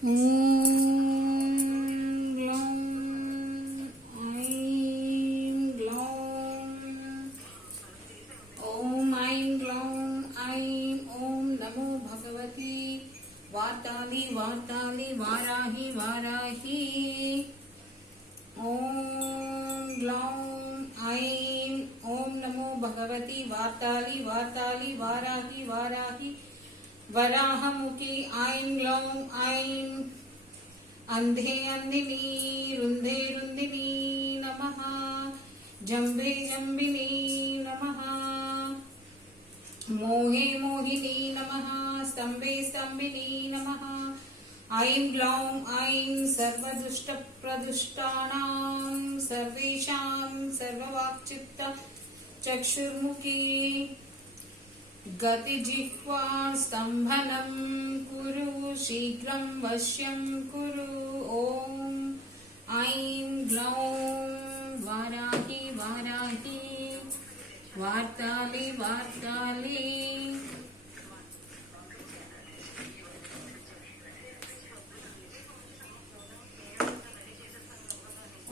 ॐ ग्लौं ऐं ग्लौं ॐ ऐं ग्लौं ऐं ॐ नमो भगवती वार्ताली वार्ताली वाराहि वाराहि ॐ ग्लौं ऐं ॐ नमो भगवती वार्ताली वार्ताली वाराहि वाराहि वराहमुखी ऐं ग्लौं ऐं अंधे अंधिनी रुंधे रुंधिनी नमः जंभे जंभिनी नमः मोहे मोहिनी नमः स्तंभे स्तंभिनी नमः ऐं ग्लौं ऐं सर्वदुष्टप्रदुष्टानां सर्वेषां सर्ववाक्चित्त चक्षुर्मुखी गतिजिह्वा स्तम्भनं कुरु शीघ्रं वश्यं कुरु ॐ ऐं ग्लौं वाराहि वाराहि वार्ताली वार्ताली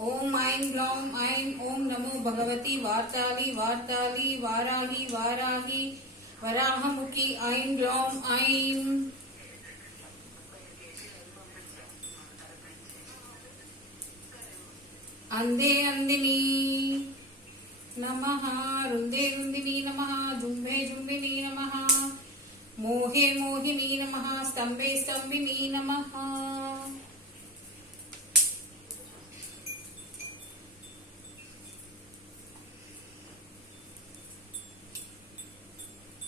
ॐ ऐं ग्लौं ऐं ॐ नमो भगवती वार्ताली वार्ताली वाराहि वाराहि वराहमुखी ऐं ग्लौं ऐं अंधे अंधिनी नमः रुंधे रुंधिनी नमः जुंभे जुंभिनी नमः मोहे मोहिनी नमः स्तंभे स्तंभिनी नमः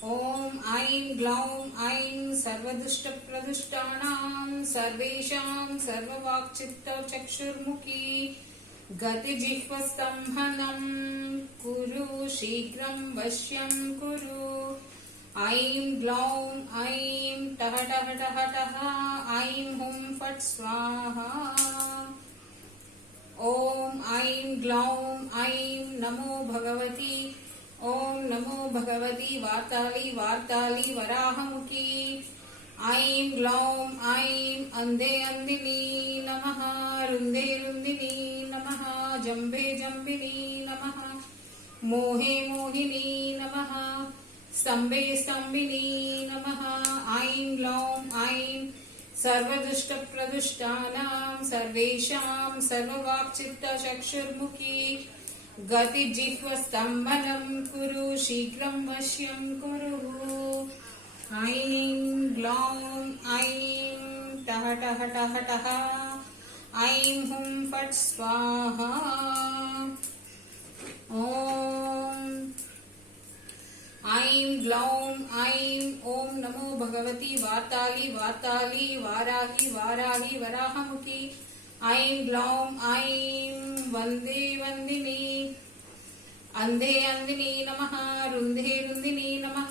ॐ ऐं ग्लौं ऐं सर्वदुष्टप्रदुष्टानां सर्वेषां सर्ववाक्चित्तचक्षुर्मुखी गतिजिह्वस्तम्भनं कुरु शीघ्रं वश्यं कुरु ऐं ग्लौं ऐं टः टः टः टः ऐं हुं फट् स्वाहा ॐ ऐं ग्लौं ऐं नमो भगवती ॐ नमो भगवती वार्ताली वार्ताली वराहमुखी ऐं ग्लौं ऐं अंधे अंधिनी नमः रुंधे रुंधिनी नमः जंभे जंभिनी नमः मोहे मोहिनी नमः स्तंभे स्तंभिनी नमः ऐं ग्लौं ऐं सर्वदुष्टप्रदुष्टानां सर्वेषां सर्ववाक्चित्तचक्षुर्मुखी गतिजिह्वस्तम्भनं कुरु शीघ्रं वश्यं कुरु ऐं ग्लौं ऐं टः टः टः टः ऐं हुं फट् स्वाहा ॐ ऐं ग्लौं ऐं ॐ नमो भगवती वार्ताली वार्ताली वाराहि वाराहि वराहमुखी ऐं ग्लौं ऐं वन्दे वन्दिनी अंधे अंधिनी नमः रुंधे रुंधिनी नमः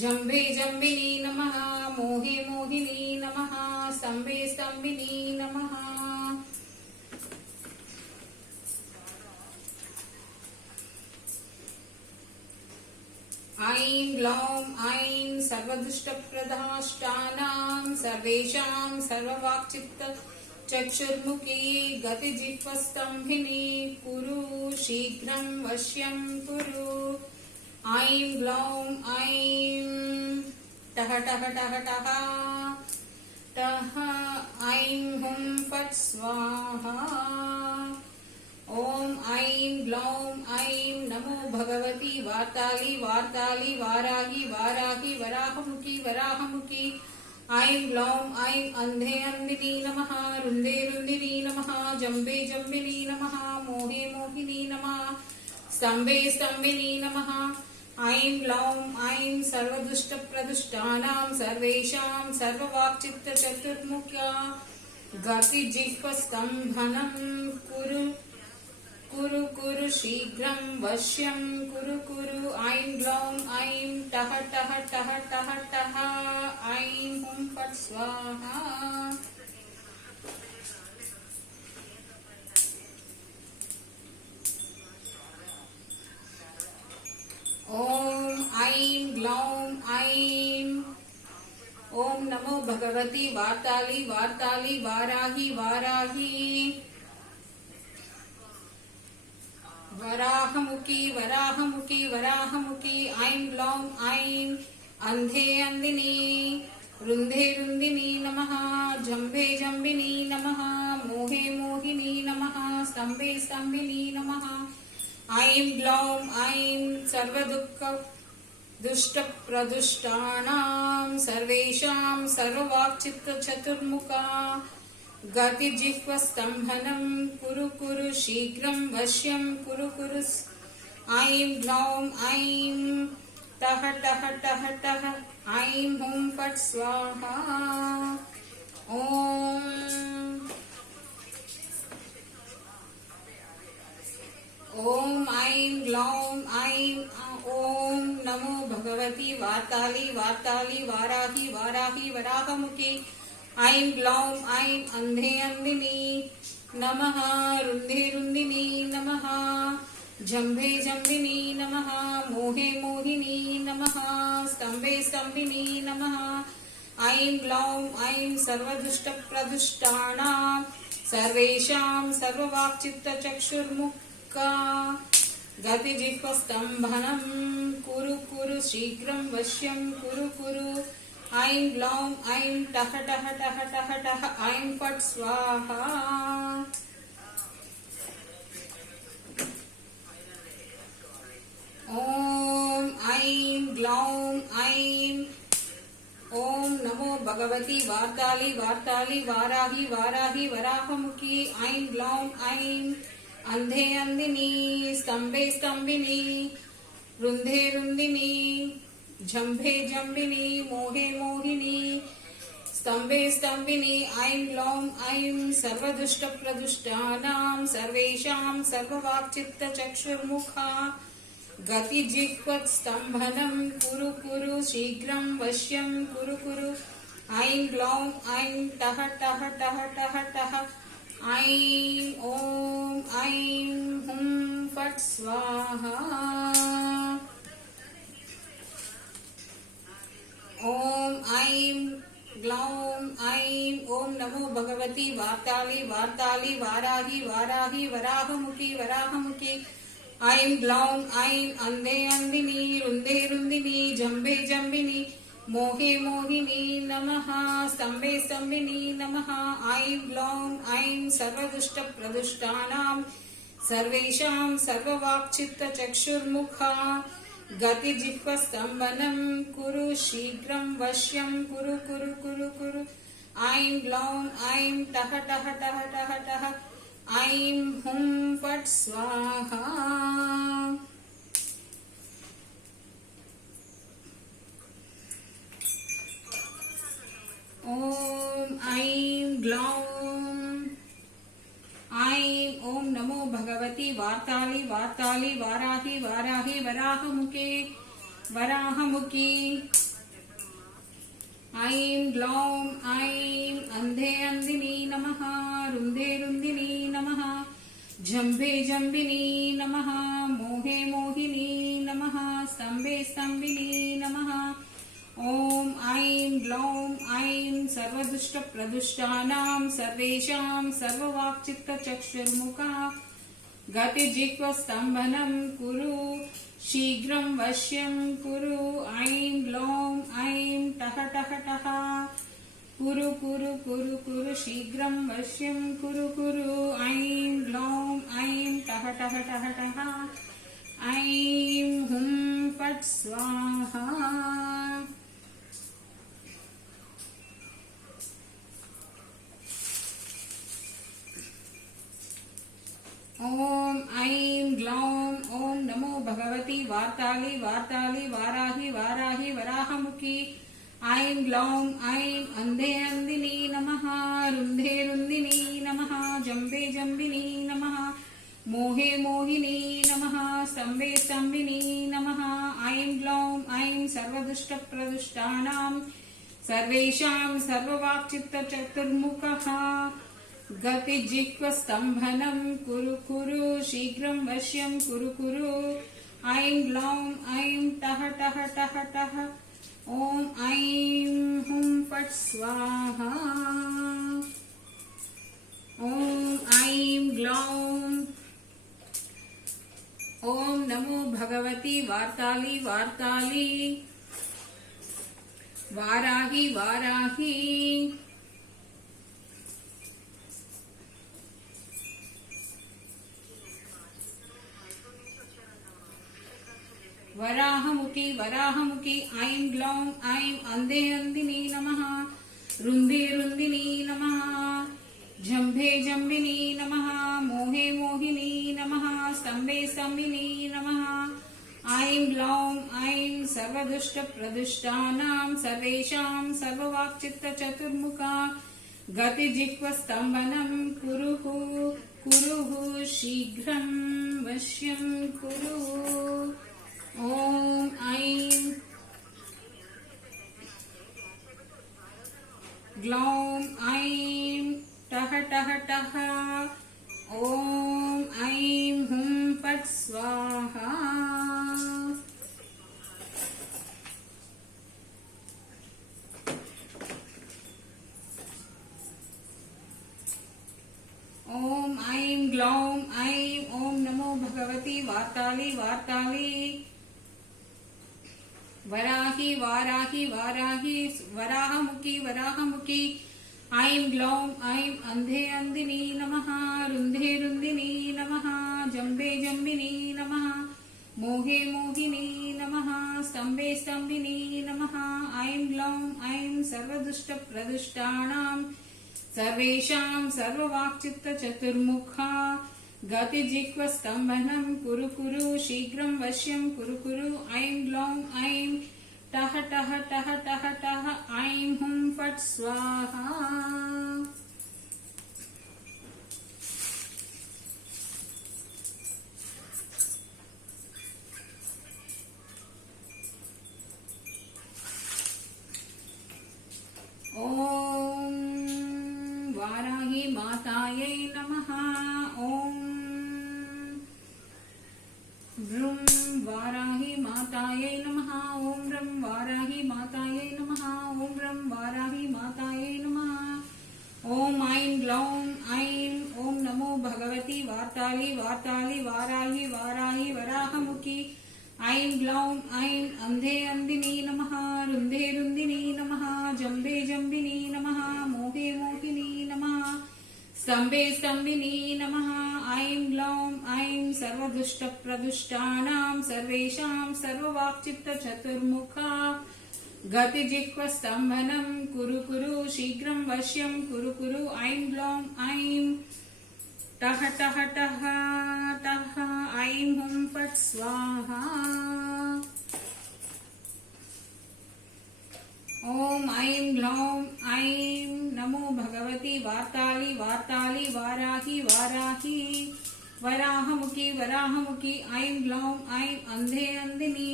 जंभे जंभिनी नमः मोहे मोहिनी नमः स्तंभे स्तंभिनी नमः ऐं ग्लौं ऐं सर्वदुष्टप्रदाष्टानां सर्वेषां सर्ववाक्चित्त चक्षुर्मुखी गतिजिह्वस्तम्भिनी कुरु शीघ्रं वश्यं कुरु ऐं ग्लौं ऐं टः टः टः टः टः ऐं हुं फट् स्वाहा ॐ ऐं ग्लौं ऐं नमो भगवती वार्ताली वार्ताली वाराहि वाराहि वराहमुखी वराहमुखी ऐं ग्लौं ऐं अंधे अंधिनी नमः रुंधे रुंधिनी नमः जंभे जंभिनी नमः मोहे मोहिनी नमः स्तंभे स्तंभिनी नमः ऐं ग्लौं ऐं सर्वदुष्टप्रदुष्टानां सर्वेषां सर्ववाक्चित्तचतुर्मुख्या गतिजिह्वस्तम्भनं कुरु कुरु कुरु शीघ्रं वश्यं कुरु कुरु ऐं ग्लौं ऐं टः टः टः टः टः ऐं हुं फट् स्वाहा ॐ ऐं ग्लौं ऐं ओम नमो भगवती वार्ताली वार्ताली वाराही वाराही वराहमुखी वराहमुखी वराहमुखी ऐं ग्लौं ऐं अंधे अंदिनी रुंधे रुंदिनी नमः जंभे जंबिनी नमः मोहे मोहिनी नमः स्तंभे स्तंभिनी नमः ऐं ग्लौं ऐं सर्वदुःख दुष्ट प्रदुष्टानां सर्वेषां सर्ववाक्चित्त चतुर्मुखा गतिजिह्वस्तम्भनं कुरु कुरु शीघ्रं वश्यं कुरु कुरु ऐं ग्लौं ऐं टः टः टः टः ऐं हुं फट् स्वाहा ॐ ऐं ग्लौं ऐं ॐ नमो भगवती वार्ताली वार्ताली वाराही वाराही वराहमुखी ऐं ग्लौं ऐं अंधे अंदिनी नमः रुंधे रुंदिनी नमः जंभे जंबिनी नमः मोहे मोहिनी नमः स्तंभे स्तंभिनी नमः ऐं ग्लौं ऐं सर्वदुष्ट प्रदुष्टानां सर्वेषां सर्ववाक्चित्तचक्षुर्मुखा गतिजिह्वस्तम्भनं कुरु कुरु शीघ्रं वश्यं कुरु कुरु ऐं ग्लौं ऐं टः टः टः टः टः ऐं फट् स्वाहा ॐ ऐं ग्लौं ऐं ॐ नमो भगवती वार्ताली वार्ताली वाराही वाराही वराहमुखी ऐं ग्लौं ऐं अंधे अंदिनी स्तंभे स्तंभिनी रुंधे रुंदिनी जंभे जंबिनी मोहे मोहिनी स्तंभे स्तंभिनी ऐं ग्लौं ऐं सर्वदुष्ट प्रदुष्टानां सर्वेषां सर्ववाक्चित्तचक्षुर्मुखा गतिजिह्वस्तम्भनं कुरु कुरु शीघ्रं वश्यं कुरु कुरु ऐं ग्लौं ऐं टः टः टः टः टः ऐं ॐ ऐं हुं फट् स्वाहा ॐ ऐं ग्लौं ऐं ॐ नमो भगवती वार्ताली वार्ताली वाराही वाराही वराहमुखी वराहमुखी ऐं ग्लौं ऐं अंधे अंदिनी रुंधे रुंदिनी जंभे जंबिनी मोहे मोहिनी नमः स्तंभे स्तंभिनी नमः ऐं ग्लौं ऐं सर्वदुष्ट प्रदुष्टानां सर्वेषां सर्ववाक्चित्तचक्षुर्मुखा गतिजिह्वस्तम्भनं कुरु शीघ्रं वश्यं कुरु कुरु कुरु कुरु ऐं ग्लौं ऐं टः टः टः टः टः ऐं हुं फट् स्वाहा ॐ ऐं ग्लौं ऐं ॐ नमो भगवती वार्ताली वार्ताली वाराही वाराही वराहमुखे वराहमुखी ऐं ग्लौं ऐं अंधे अंदिनी नमः रुंधे रुंदिनी नमः जंभे जंबिनी नमः मोहे मोहिनी नमः स्तंभे स्तंभिनी नमः ॐ ऐं ग्लौं ऐं सर्वदुष्ट प्रदुष्टानां सर्वेषां सर्ववाक्चित्तचक्षुर्मुखा गतिजिह्वस्तम्भनं कुरु शीघ्रं वश्यं कुरु ऐं ग्लौं ऐं टः टः टः कुरु कुरु कुरु कुरु शीघ्रं वश्यं कुरु कुरु ऐं ग्लौं ऐं टः टः टः टः ऐं हुं फट् स्वाहा ॐ ऐं ग्लौं ॐ नमो भगवती वार्ताली वार्ताली वाराही वाराही वराहमुखी ऐं ग्लौं ऐं अंधे अंदिनी नमः रुंधे रुंदिनी नमः जंभे जंबिनी नमः मोहे मोहिनी नमः स्तंभे स्तंभिनी नमः ऐं ग्लौं ऐं सर्वदुष्ट प्रदुष्टानां सर्वेषां सर्ववाक्चित्तचतुर्मुखः गतिजिह्वस्तम्भनं कुरु कुरु शीघ्रं वश्यं कुरु कुरु ऐं ग्लौं ऐं टः टः टः टः ॐ ऐं हुं फट् स्वाहा। ॐ ऐं ग्लौं। ॐ नमो भगवती वार्ताली वार्ताली वाराही वाराही। वराहमुखी वराहमुखी ऐं ग्लौं ऐं अन्धे अन्दिनी नमः। रुन्धे रुन्दिनी नमः। जम्भे जम्बिनी नमः। मोहे मोहिनी नमः। स्तम्भे स्तम्भिनी नमः। ऐं ग्लौं ऐं सर्वदुष्टप्रदुष्टानां सर्वेषां सर्ववाक्चित्तचतुर्मुखा गतिजिह्वस्तम्भनं कुरुः कुरुः शीघ्रं वश्यं कुरु। ॐ ऐं ग्लौं ऐं टः टः टः। ॐ ऐं हुं फट् स्वाहा। ॐ ऐं ग्लौं ऐं ॐ नमो भगवती वार्ताली वार्ताली वराही वाराही वाराही वराहमुखी वराहमुखी। ऐं ग्लौं ऐं अन्धे अन्दिनी नमः। रुन्धे रुन्दिनी नमः। जम्बे जम्बिनी नमः। मोहे मोहिनी नमः। स्तम्भे स्तम्भिनी नमः। ऐं ग्लौं ऐं सर्वदुष्टप्रदुष्टानां सर्वेषां सर्ववाक्चित्तचतुर्मुखा गतिजिह्वस्तम्भनं कुरु कुरु शीघ्रं वश्यं कुरु कुरु। ऐं ग्लौं ऐं टः टः टः टः टः। ऐं हुं फट् स्वाहा। ॐ वाराही मातायै नमः। ॐ वृं वाराही मातायै नमः। ॐ वृं वाराही मातायै नमः। ॐ वृं वाराही मातायै नमः। ॐ ऐं ग्लौं ऐं ॐ नमो भगवती वार्ताली वार्ताली वाराही वाराही वराहमुखी। ऐं ग्लौं ऐं अन्धे अन्दिनी नमः। रुन्धे रुन्दिनी नमः। जम्बे जम्बिनी नमः। मोहे मोहिनी नमः। स्तम्भे स्तम्भिनी नमः। ऐं ग्लौं ऐं सर्वदुष्टप्रदुष्टानां सर्वेषां सर्ववाक्चित्तचतुर्मुखा गतिजिह्वस्तम्भनं कुरु कुरु शीघ्रं वश्यं कुरु कुरु। ऐं ग्लौं ऐं टः टः टः टः। ऐं हुं फट् स्वाहा। ॐ ऐं ग्लौं ऐं नमो भगवती वार्ताली वार्ताली वाराही वाराही वराहमुखी वराहमुखी। ऐं ग्लौं ऐं अन्धे अन्दिनी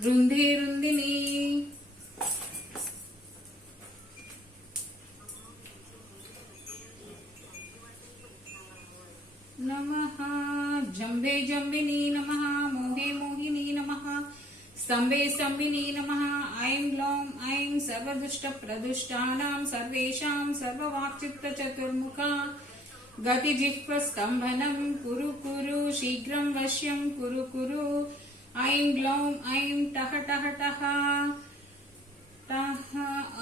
रुन्धे रुन्दिनी नमः। जम्भे जम्बिनी नमः। मोहे मोहिनी नमः। स्तम्भे स्तम्भिनी नमः। ऐं ग्लौं ऐं सर्वदुष्टप्रदुष्टानां सर्वेषां सर्ववाक्चित्तचतुर्मुखा गतिजिह्वस्तम्भनं कुरु कुरु शीघ्रं वश्यं कुरु कुरु। ऐं ग्लौं ऐं टः टः टः टः।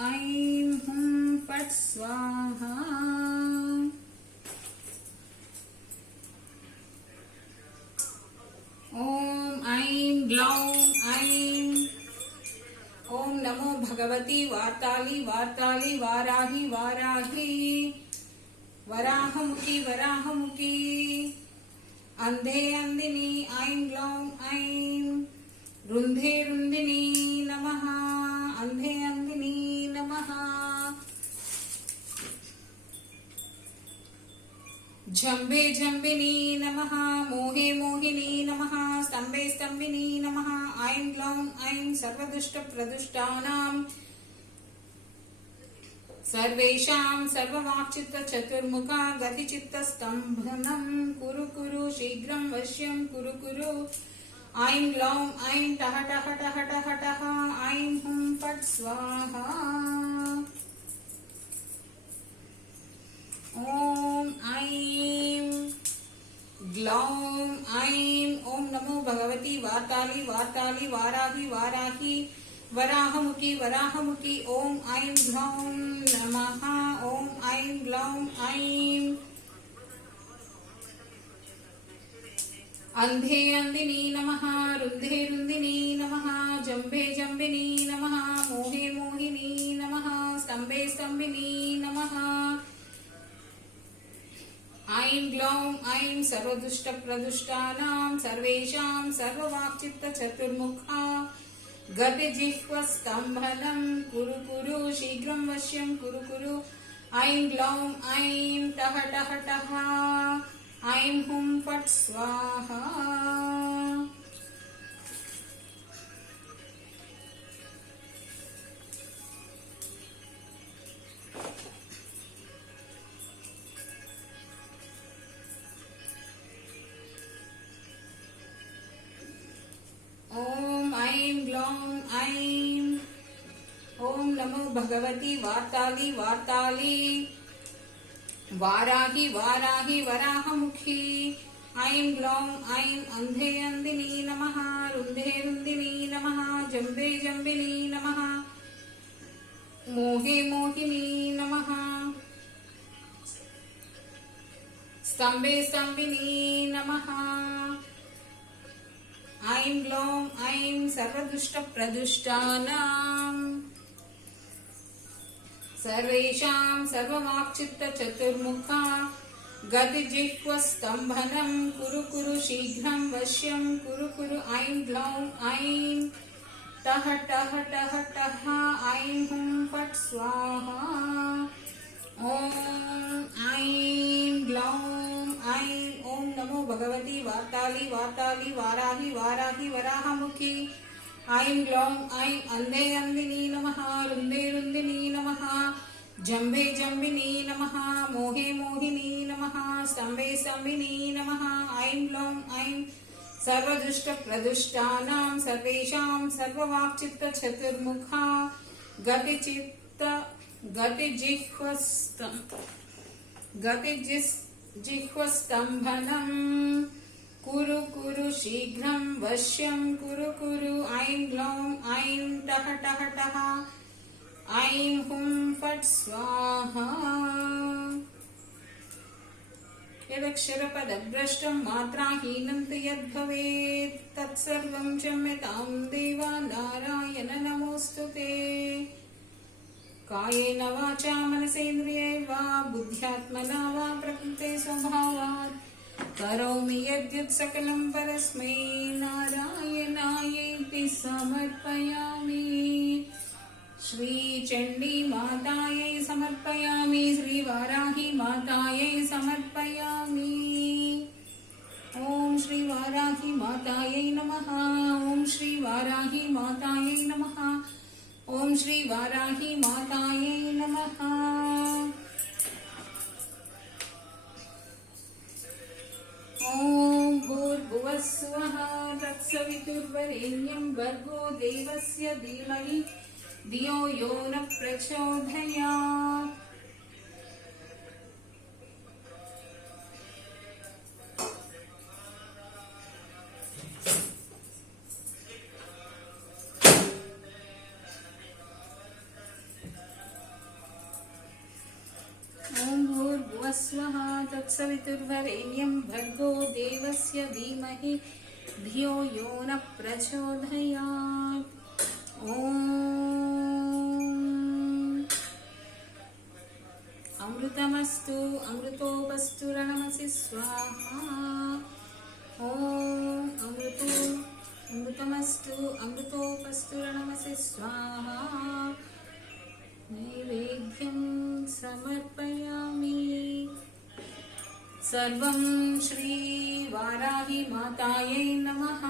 ऐं हुं फट् स्वाहा। ॐ ऐं ग्लौं ऐं ॐ नमो भगवती वार्ताली वार्ताली वाराही वाराही वराहमुखी वराहमुखी। अन्धे अन्दिनी ऐं ग्लौं ऐं रुन्धे रुन्दिनी नमः। अन्धे अन्दिनी नमः। जम्बे जम्बिनी नमः। मोहे मोहिनी नमः। स्तम्भे स्तम्भिनी नमः। ऐं ग्लौं ऐं सर्वदुष्टप्रदुष्टानां सर्वेषां सर्ववाक्चित्तचतुर्मुखा गतिचित्तस्तम्भनं कुरु कुरु शीघ्रं वश्यं कुरु कुरु। ऐं ग्लौं ऐं टः टः टः टः टः ऐं हुं फट् स्वाहा। ॐ ऐं ग्लौं ऐं ॐ नमो भगवती वार्ताली वार्ताली वाराही वाराही वराहमुखी वराहमुखी ॐ ऐं ग्लौं नमः। ॐ ऐं ग्लौं ऐं अंधे अंदिनी नमः। रुन्धे रुन्दिनी नमः। जम्बे जम्बिनी नमः। मोहे मोहिनी नमः। स्तम्भे स्तम्भिनी नमः। ऐं ग्लौं ऐं सर्वदुष्टप्रदुष्टानां सर्वेषां सर्ववाक्चित्तचतुर्मुखा गतिजिह्वस्तम्भनं कुरु कुरु शीघ्रं वश्यं कुरु कुरु। ऐं ग्लौं ऐं टः टः टः ऐं हुं फट् स्वाहा। ॐ ऐं ग्लौं ऐं ॐ नमो भगवती वार्ताली वार्ताली वाराही वाराही वराहमुखी ऐं ग्लौं ऐं अंधे अंदिनी नमः। रुन्धे रुन्दिनी नमः। जम्बे जम्बिनी नमः। मोहे मोहिनी नमः। स्तम्भे स्तम्भिनी नमः। ऐं ग्लौं ऐं सर्वदुष्टप्रदुष्टानां सर्वेषां सर्ववाक्चित्तचतुर्मुखा गतिजिह्वस्तम्भनं कुरु कुरु शीघ्रं वश्यं कुरु कुरु। ऐं ग्लौं ऐं टः टः टः टः ऐं हुं फट् स्वाहा। ॐ ऐं ग्लौं ऐं ॐ नमो भगवती वार्ताली वार्ताली वाराही वाराही वराहमुखी ऐं ग्लौं ऐं अंधे अंदिनी नमः। रुन्धे रुन्दिनी नमः। जम्भे जम्बिनी नमः। मोहे मोहिनी नमः। स्तम्भे स्तम्भिनी नमः। ऐं ग्लौं ऐं सर्वदुष्टप्रदुष्टानां सर्वेषां सर्ववाक्चित्तचतुर्मुखा गतिजिह्वस्तम्भनं कुरु कुरु शीघ्रं वश्यं कुरु कुरु। ऐं ग्लौं ऐं टः टः टः ऐं हुं फट् स्वाहा। यदक्षरपदभ्रष्टं मात्राहीनं तु यद्भवेत् तत्सर्वं क्षम्यतां देवा नारायण नमोऽस्तु ते। कायेन वाचा मनसेन्द्रियैर्वा बुद्ध्यात्मना वा प्रकृते स्वभावात् करोमि यद्यत् सकलं परस्मै नारायणायेति समर्पयामि। श्रीचण्डी मातायै समर्पयामि। श्रीवाराही मातायै समर्पयामि। ॐ श्रीवाराही मातायै नमः। ॐ श्रीवाराही मातायै नमः। ॐ श्रीवाराही मातायै नमः। ॐ भूर्भुवः स्वः तत्सवितुर्वरेण्यं भर्गो देवस्य धीमहि धियो यो न प्रचोदयात्। ॐ भूर्भुवः स्वः तत्सवितुर्वरेण्यं भर्गो देवस्य धीमहि धियो यो न प्रचोदयात्। अमृतमस्तु अमृतोपस्तु रणमसि स्वाहा। ॐ अमृतमस्तु अमृतोपस्तु रणमसि स्वाहा। नैवेद्यं समर्पयामि। सर्वं श्री वाराही मातायै नमः।